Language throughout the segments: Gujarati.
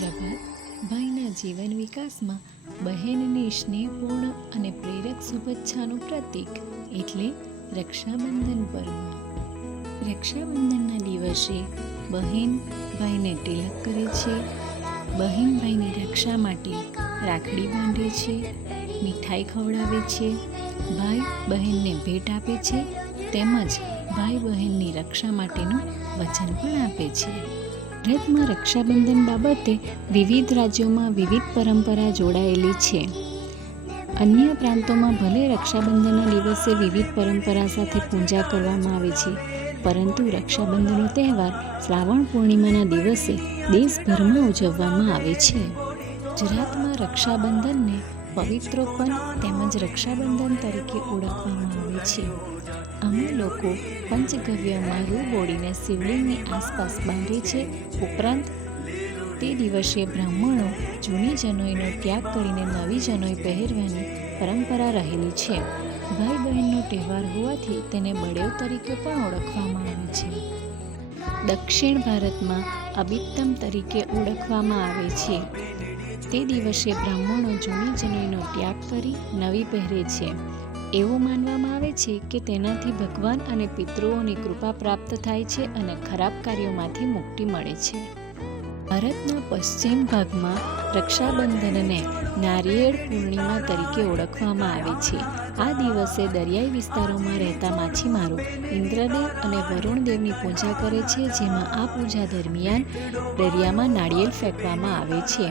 સુપ્રભાત. ભાઈના જીવન વિકાસમાં બહેનની સ્નેહપૂર્ણ અને પ્રેરક શુભેચ્છાનું પ્રતીક એટલે રક્ષાબંધન પર્વ. રક્ષાબંધનના દિવસે બહેન ભાઈને તિલક કરે છે. બહેન ભાઈની રક્ષા માટે રાખડી બાંધે છે, મીઠાઈ ખવડાવે છે, ભાઈ બહેનને ભેટ આપે છે, તેમજ ભાઈ બહેનની રક્ષા માટેનું વચન પણ આપે છે. ભારતમાં રક્ષાબંધન બાબતે વિવિધ રાજ્યોમાં વિવિધ પરંપરા જોડાયેલી છે. અન્ય પ્રાંતોમાં ભલે રક્ષાબંધનના દિવસે વિવિધ પરંપરા સાથે પૂજા કરવામાં આવે છે, પરંતુ રક્ષાબંધનનો તહેવાર શ્રાવણ પૂર્ણિમાના દિવસે દેશભરમાં ઉજવવામાં આવે છે. ગુજરાતમાં રક્ષાબંધનને પવિત્રોપન તેમજ રક્ષાબંધન તરીકે ઓળખવામાં આવે છે. અમે લોકો પંચગવ્યમાં રૂ બોળીને શિવલિંગની આસપાસ બાંધે છે. ઉપરાંત તે દિવસે બ્રાહ્મણો જૂની જનોઈનો ત્યાગ કરીને નવી જનોઈ પહેરવાની પરંપરા રહેલી છે. ભાઈ બહેનનો તહેવાર હોવાથી તેને બળેવ તરીકે પણ ઓળખવામાં આવે છે. દક્ષિણ ભારતમાં અબીત્તમ તરીકે ઓળખવામાં આવે છે. તે દિવસે બ્રાહ્મણો જૂની જનોઈનો ત્યાગ કરી નવી પહેરે છે. એવું માનવામાં આવે છે કે તેનાથી ભગવાન અને પિતૃઓની કૃપા પ્રાપ્ત થાય છે અને ખરાબ કાર્યોમાંથી મુક્તિ મળે છે. ભારતના પશ્ચિમ ભાગમાં રક્ષાબંધનને નારિયેળ પૂર્ણિમા તરીકે ઓળખવામાં આવે છે. આ દિવસે દરિયાઈ વિસ્તારોમાં રહેતા માછીમારો ઇન્દ્રદેવ અને વરુણદેવની પૂજા કરે છે, જેમાં આ પૂજા દરમિયાન દરિયામાં નાળિયેર ફેંકવામાં આવે છે.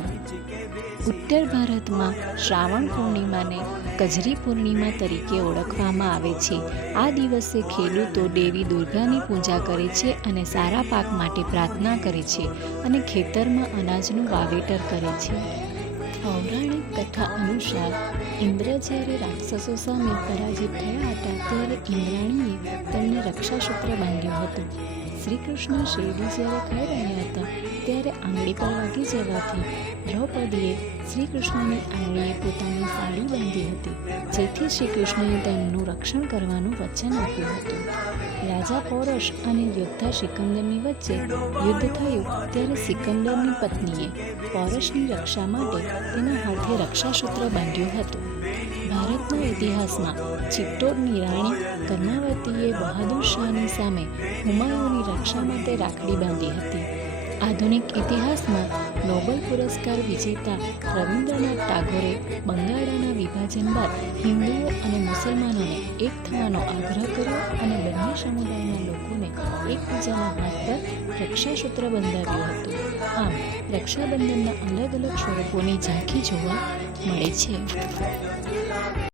ઉત્તર ભારતમાં શ્રાવણ પૂર્ણિમાને કજરી પૂર્ણિમા તરીકે ઓળખવામાં આવે છે. આ દિવસે ખેડૂતો દેવી દુર્ગાની પૂજા કરે છે અને સારા પાક માટે પ્રાર્થના કરે છે અને ખેતરમાં અનાજનું વાવેતર કરે છે. પૌરાણિક કથા અનુસાર ઇન્દ્ર જ્યારે રાક્ષસો સામે પરાજિત થયા હતા ત્યારે ઇન્દ્રાણીએ તેમને રક્ષાસૂત્ર બાંધ્યું હતું. શ્રી કૃષ્ણ શેરડી જ્યારે ખાઈ રહ્યા હતા ત્યારે આંગળી પર વાગી જવાથી દ્રૌપદીએ શ્રી કૃષ્ણની આંગળીએ પોતાની સાડી બાંધી હતી, જેથી શ્રી કૃષ્ણએ તેમનું રક્ષણ કરવાનું વચન આપ્યું હતું. રાજા પૌરસ અને યોદ્ધા સિકંદરની વચ્ચે યુદ્ધ થયું ત્યારે સિકંદરની પત્નીએ પૌરસની રક્ષા માટે તેના હાથે રક્ષાસૂત્ર બાંધ્યું હતું. ભારતના ઇતિહાસમાં ચિત્તોડની રાણી કર્માવતીએ બહાદુર શાહની સામે હુમાયુની રક્ષા માટે રાખડી બાંધી હતી. આધુનિક ઇતિહાસમાં નોબેલ પુરસ્કાર વિજેતા રવિન્દ્રનાથ ટાગોરે બંગાળાના વિભાજન બાદ હિન્દુઓ અને મુસલમાનોને એક થવાનો આગ્રહ કર્યો અને બંને સમુદાયના લોકોને એકબીજાના હાથ પર રક્ષાસૂત્ર બંધાવ્યું હતું. આમ રક્ષાબંધનના અલગ અલગ સ્વરૂપોની ઝાંખી જોવા મળે છે.